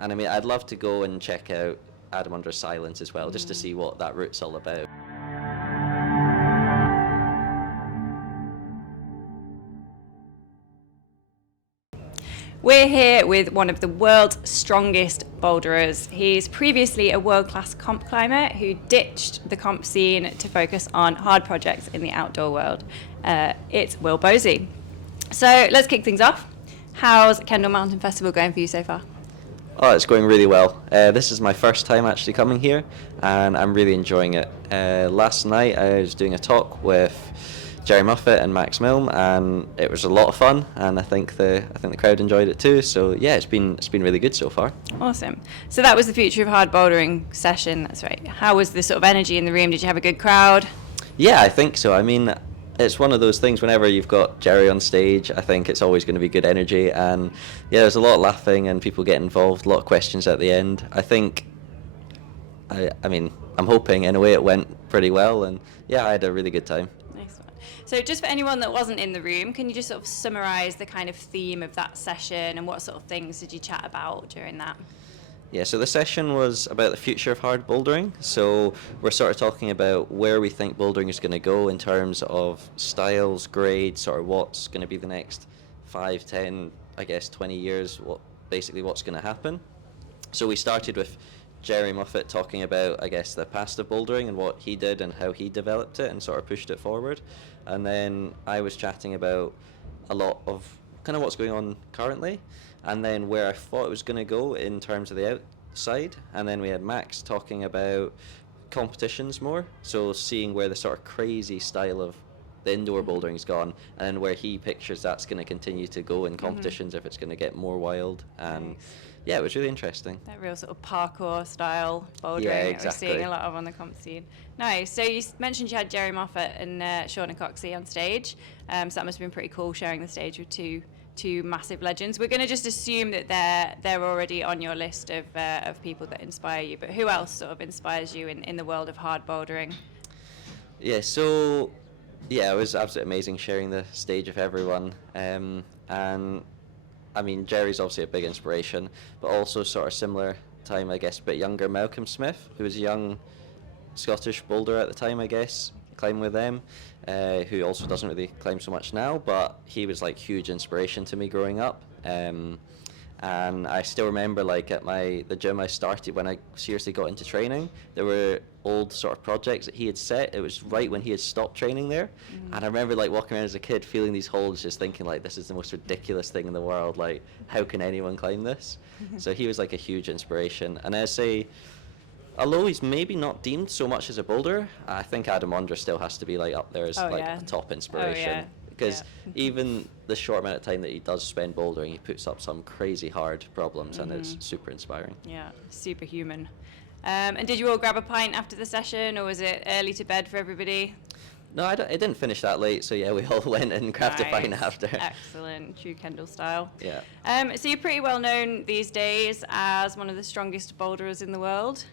And I mean, I'd love to go and check out Adam Under Silence as well, just to see what that route's all about. We're here with one of the world's strongest boulderers. He's previously a world-class comp climber who ditched the comp scene to focus on hard projects in the outdoor world. It's Will Bosi. So let's kick things off. How's Kendall Mountain Festival going for you so far? Oh, it's going really well. This is my first time actually coming here, and I'm really enjoying it. Last night I was doing a talk with Jerry Muffet and Max Milne, and it was a lot of fun, and I think the crowd enjoyed it too. So yeah, it's been really good so far. Awesome. So that was the Future of Hard Bouldering session. That's right. How was the sort of energy in the room? Did you have a good crowd? Yeah, I think so. I mean, it's one of those things. Whenever you've got Jerry on stage, I think it's always going to be good energy, and yeah, there's a lot of laughing and people get involved. A lot of questions at the end. I think. I mean, I'm hoping in a way it went pretty well, and yeah, I had a really good time. So just for anyone that wasn't in the room, can you just sort of summarize the kind of theme of that session and what sort of things did you chat about during that? Yeah, so the session was about the future of hard bouldering. So we're sort of talking about where we think bouldering is going to go in terms of styles, grades, sort of what's going to be the next 5, 10, I guess 20 years, what's going to happen. So we started with Jerry Muffet talking about, I guess, the past of bouldering and what he did and how he developed it and sort of pushed it forward. And then I was chatting about a lot of kind of what's going on currently, and then where I thought it was going to go in terms of the outside. And then we had Max talking about competitions more, so seeing where the sort of crazy style of the indoor bouldering is gone, and where he pictures that's going to continue to go in competitions if it's going to get more wild. And yeah, it was really interesting. That real sort of parkour style bouldering that we're seeing a lot of on the comp scene. Nice. So you mentioned you had Jerry Moffat and Sean Coxey on stage. So that must have been pretty cool, sharing the stage with two massive legends. We're going to just assume that they're already on your list of people that inspire you. But who else sort of inspires you in the world of hard bouldering? Yeah. So yeah, it was absolutely amazing sharing the stage with everyone. And I mean, Jerry's obviously a big inspiration, but also sort of similar time, I guess, a bit younger, Malcolm Smith, who was a young Scottish boulderer at the time, I guess, climbing with them, who also doesn't really climb so much now, but he was like huge inspiration to me growing up. And I still remember, like, at the gym I started, when I seriously got into training, there were old sort of projects that he had set. It was right when he had stopped training there. And I remember, like, walking around as a kid, feeling these holes, just thinking, like, this is the most ridiculous thing in the world. Like, how can anyone climb this? So he was, like, a huge inspiration. And I say, although he's maybe not deemed so much as a boulderer, I think Adam Under still has to be, like, up there as, a top inspiration. Because even the short amount of time that he does spend bouldering, he puts up some crazy hard problems, and it's super inspiring. Yeah, superhuman. And did you all grab a pint after the session, or was it early to bed for everybody? No, it didn't finish that late, so yeah, we all went and grabbed a pint after. Excellent, true Kendall style. Yeah. So you're pretty well known these days as one of the strongest boulderers in the world.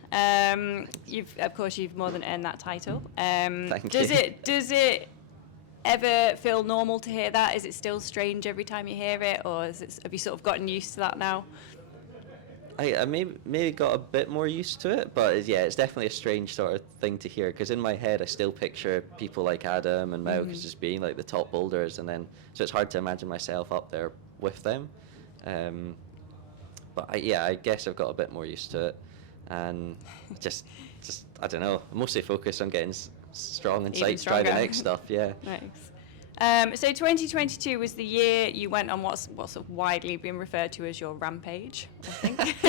You've more than earned that title. Thank you. Does it ever feel normal to hear that? Is it still strange every time you hear it, or have you sort of gotten used to that now? I maybe got a bit more used to it, but yeah, it's definitely a strange sort of thing to hear, because in my head I still picture people like Adam and Malcolm as just being like the top boulders, and then so it's hard to imagine myself up there with them. But I guess I've got a bit more used to it, and just I don't know, I'm mostly focused on getting strong and sight to try the next stuff. Yeah. Nice. So 2022 was the year you went on what's sort of widely been referred to as your rampage, I think.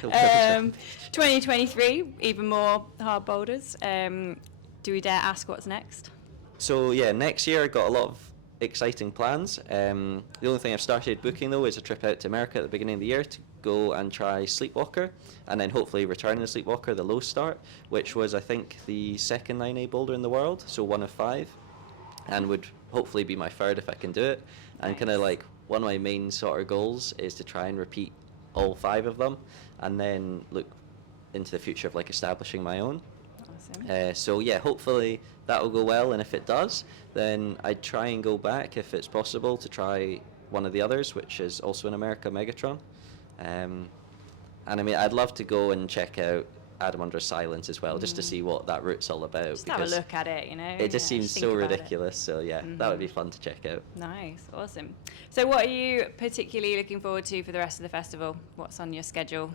2023, even more hard boulders. Do we dare ask what's next? So yeah, next year I got a lot of exciting plans. The only thing I've started booking though is a trip out to America at the beginning of the year to go and try Sleepwalker, and then hopefully Return of the Sleepwalker, the low start, which was I think the second 9A boulder in the world, so 1 of 5, and would hopefully be my third if I can do it. And kind of like one of my main sort of goals is to try and repeat all 5 of them, and then look into the future of like establishing my own. Awesome. So yeah, hopefully that will go well, and if it does, then I'd try and go back if it's possible to try one of the others, which is also in America, Megatron. And I mean, I'd love to go and check out Adam Under Silence as well, just to see what that route's all about. Just have a look at it, you know. It just seems so ridiculous. It. So yeah, that would be fun to check out. Nice, awesome. So what are you particularly looking forward to for the rest of the festival? What's on your schedule?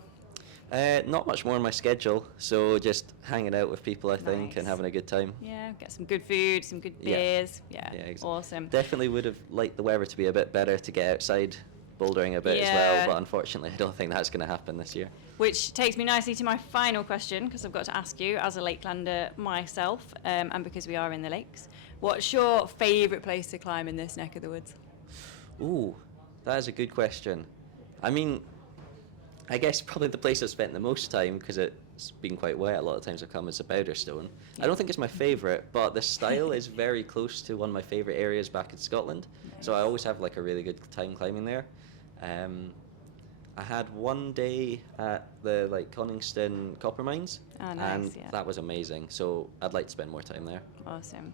Not much more on my schedule, so just hanging out with people, I think, and having a good time. Yeah, get some good food, some good beers. Yeah, awesome. Definitely would have liked the weather to be a bit better to get outside bouldering a bit as well, but unfortunately I don't think that's going to happen this year. Which takes me nicely to my final question, because I've got to ask you, as a Lakelander myself, and because we are in the lakes, what's your favourite place to climb in this neck of the woods? Ooh, that is a good question. I mean, I guess probably the place I've spent the most time, because it's been quite wet a lot of times I've come, is the Powderstone. I don't think it's my favourite, but the style is very close to one of my favourite areas back in Scotland. So I always have like a really good time climbing there. I had one day at the Coningston copper mines, and that was amazing. So I'd like to spend more time there. Awesome.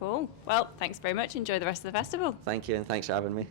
Cool. Well, thanks very much. Enjoy the rest of the festival. Thank you, and thanks for having me.